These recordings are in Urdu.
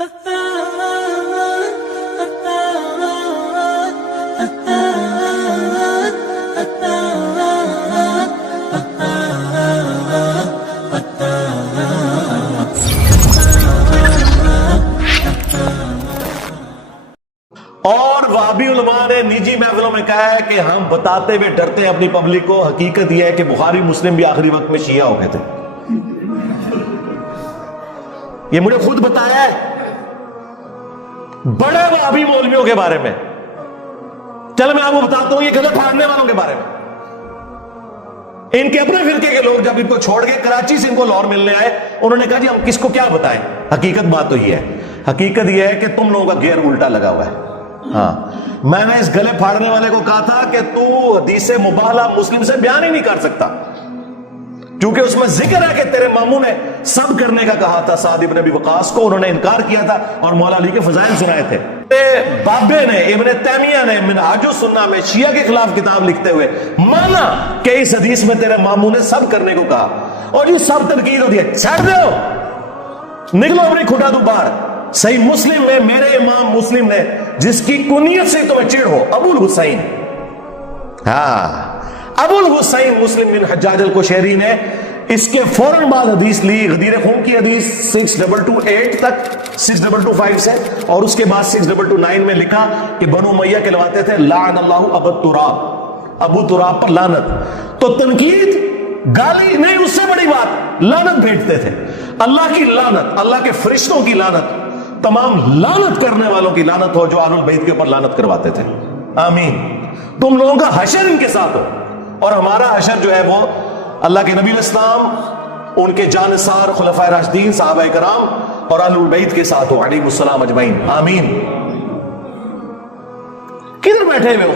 اور وہابی علماء نے نجی محفلوں میں کہا ہے کہ ہم بتاتے ہوئے ڈرتے ہیں اپنی پبلک کو، حقیقت یہ ہے کہ بخاری مسلم بھی آخری وقت میں شیعہ ہو گئے تھے. یہ مجھے خود بتایا ہے بڑے وہابی مولویوں کے بارے میں. چل میں آپ کو بتاتا ہوں یہ گلے پھاڑنے والوں کے بارے میں. ان کے اپنے فرقے کے لوگ جب ان کو چھوڑ کے کراچی سے ان کو لاہور ملنے آئے، انہوں نے کہا جی ہم کس کو کیا بتائیں. حقیقت بات تو یہ ہے، حقیقت یہ ہے کہ تم لوگوں کا گیئر الٹا لگا ہوا ہے. ہاں میں نے اس گلے پھاڑنے والے کو کہا تھا کہ تو حدیث مباحلہ مسلم سے بیان ہی نہیں کر سکتا، کیونکہ اس میں ذکر ہے کہ تیرے ماموں نے سب کرنے کا کہا تھا سعد ابن ابی وقاص کو، انہوں نے انکار کیا تھا اور مولا علی کے فضائل سنائے تھے. بابے نے ابن تیمیہ نے منہاج السنہ میں شیعہ کے خلاف کتاب لکھتے ہوئے مانا کہ اس حدیث میں تیرے ماموں نے سب کرنے کو کہا، اور یہ سب تنقید ہوتی ہے. چھوڑ دو، نکلو اپنی کھٹا تو باہر. صحیح مسلم میں میرے امام مسلم نے جس کی کنیت سے تمہیں چڑ ہو، ابو الحسین، ہاں ابو الحسین مسلم بن حجاج القشیری نے اس کے فوراً بعد حدیث لی، غدیر خون کی حدیث 6228 تک 6225 سے، اور اس کے بعد 6229 میں لکھا کہ بنو امیہ کہلواتے تھے لعن اللہ ابو تراب، ابو تراب پر لعنت. تو تنقید گالی نہیں، اس سے بڑی بات لعنت بھیجتے تھے. اللہ کی لعنت، اللہ کے فرشتوں کی لعنت، تمام لعنت کرنے والوں کی لعنت ہو جو آل البیت کے اوپر لعنت کرواتے تھے. آمین. تم لوگوں کا حشر ان کے ساتھ ہو، اور ہمارا حشر جو ہے وہ اللہ کے نبی الاسلام، ان کے جانثار خلفائے راشدین صحابہ کرام اور آل البیت کے ساتھ ہو علیہ السلام اجمعین. آمین. کدھر بیٹھے ہوئے ہو؟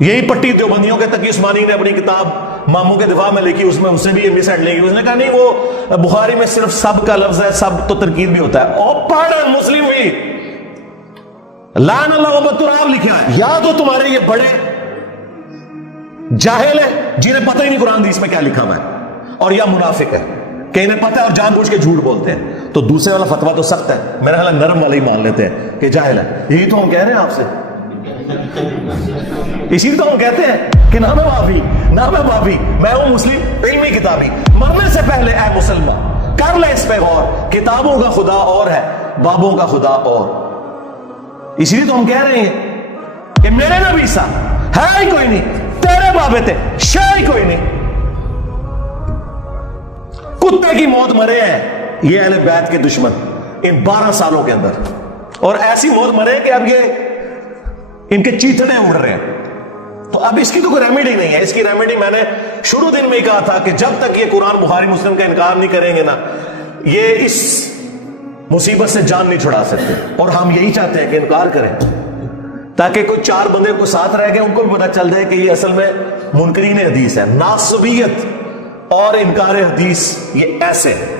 یہی پٹی دیوبندیوں کے تقی عثمانی نے اپنی کتاب ماموں کے دفاع میں لکھی، اس میں اسے بھی مس ہینڈلنگ کی. اس نے کہا نہیں وہ بخاری میں صرف سب کا لفظ ہے، سب تو تنقید بھی ہوتا ہے. او پڑھ مسلم بھی لعن اللہ ابو تراب لکھا ہے. یا تو تمہارے یہ بڑے جاہل ہے جنہیں پتہ ہی نہیں قرآن حدیث میں کیا لکھا ہوا ہے، اور یا منافق ہے کہ انہیں پتہ ہے اور جان بوجھ کے جھوٹ بولتے ہیں. تو دوسرے والا فتویٰ تو سخت ہے، میرا خیال نرم والا ہی مان لیتے ہیں کہ جاہل ہے. یہی تو ہم کہہ رہے ہیں آپ سے، اسی لیے تو ہم کہتے ہیں کہ نہ میں وہابی نہ میں بابی، میں ہوں مسلم علمی کتابی. مرنے سے پہلے اے مسلمان کر لے اس پہ غور، کتابوں کا خدا اور ہے، بابوں کا خدا اور. اسی لیے تو ہم کہہ رہے ہیں کہ میرے نبی سا ہے ہی کوئی نہیں، تیرے بابے تھے شے ہی کوئی نہیں. کتے کی موت مرے ہیں یہ اہل بیت کے دشمن ان 12 سالوں کے اندر، اور ایسی موت مرے کہ اب یہ ان کے چیتڑے اڑ رہے ہیں. تو اب اس کی تو کوئی ریمیڈی نہیں ہے. اس کی ریمیڈی میں نے شروع دن میں ہی کہا تھا کہ جب تک یہ قرآن بخاری مسلم کا انکار نہیں کریں گے نا، یہ اس مصیبت سے جان نہیں چھڑا سکتے. اور ہم یہی چاہتے ہیں کہ انکار کریں تاکہ کوئی 4 بندے کو ساتھ رہ گئے ان کو بھی پتہ چل جائے کہ یہ اصل میں منکرین حدیث ہے. ناصبیت اور انکار حدیث یہ ایسے ہے.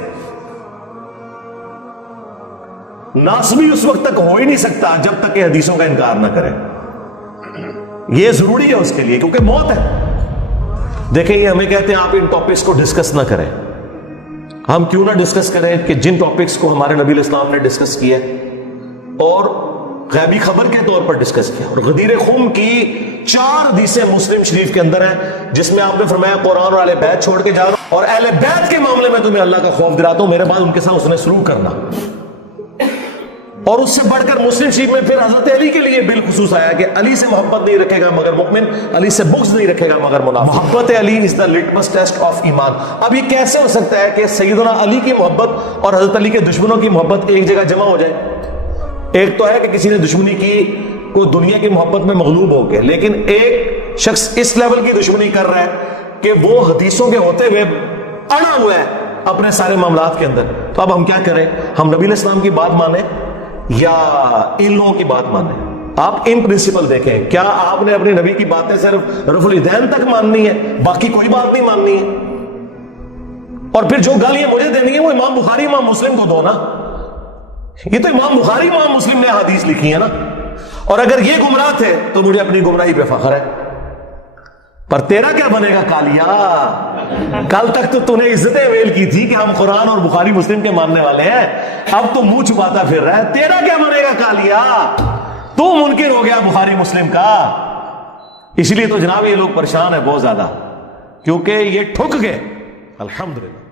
ناصبی اس وقت تک ہو ہی نہیں سکتا جب تک کہ حدیثوں کا انکار نہ کرے. یہ ضروری ہے اس کے لیے کیونکہ موت ہے. دیکھیں یہ ہمیں کہتے ہیں آپ ان ٹاپکس کو ڈسکس نہ کریں. ہم کیوں نہ ڈسکس کریں کہ جن ٹاپکس کو ہمارے نبی الاسلام نے ڈسکس کیا اور غیبی خبر کے طور پر ڈسکس کیا. اور غدیر خم کی 4 حدیثیں مسلم شریف کے اندر ہیں جس میں آپ نے فرمایا قرآن اور اہل بیت چھوڑ کے جانا، اور اہل بیت کے معاملے میں تمہیں اللہ کا خوف دلاتا ہوں، میرے بعد ان کے ساتھ اس نے سلوک کرنا. اور اس سے بڑھ کر مسلم شریف میں پھر حضرت علی کے لیے بالخصوص آیا کہ علی سے محبت نہیں رکھے گا مگر مومن، علی سے بغض نہیں رکھے گا مگر منافق. محبت علی از دا لٹمس ٹیسٹ آف ایمان. اب یہ کیسے ہو سکتا ہے کہ سیدنا علی کی محبت اور حضرت علی کے دشمنوں کی محبت ایک جگہ جمع ہو جائے؟ ایک تو ہے کہ کسی نے دشمنی کی کوئی دنیا کی محبت میں مغلوب ہو کے، لیکن ایک شخص اس لیول کی دشمنی کر رہا ہے کہ وہ حدیثوں کے ہوتے ہوئے اڑا ہوا ہے اپنے سارے معاملات کے اندر. تو اب ہم کیا کریں؟ ہم نبی الاسلام کی بات مانیں یا ان لوگوں کی بات مانیں؟ آپ ان پرنسپل دیکھیں، کیا آپ نے اپنے نبی کی باتیں صرف رفع الیدین تک ماننی ہے، باقی کوئی بات نہیں ماننی ہے؟ اور پھر جو گالیاں مجھے دینی ہے وہ امام بخاری امام مسلم کو دو نا. یہ تو امام بخاری امام مسلم نے حدیث لکھی ہے نا. اور اگر یہ گمراہ تھے تو مجھے اپنی گمراہی پہ فخر ہے. پر تیرا کیا بنے گا کالیا؟ کل تک تو تو نے عزتیں ویل کی تھی کہ ہم قرآن اور بخاری مسلم کے ماننے والے ہیں، اب تو منہ چھپاتا پھر رہا ہے، تیرا کیا بنے گا کالیا؟ تو منکر ہو گیا بخاری مسلم کا۔ اس لیے تو جناب یہ لوگ پریشان ہیں بہت زیادہ، کیونکہ یہ ٹھک گئے۔ الحمدللہ۔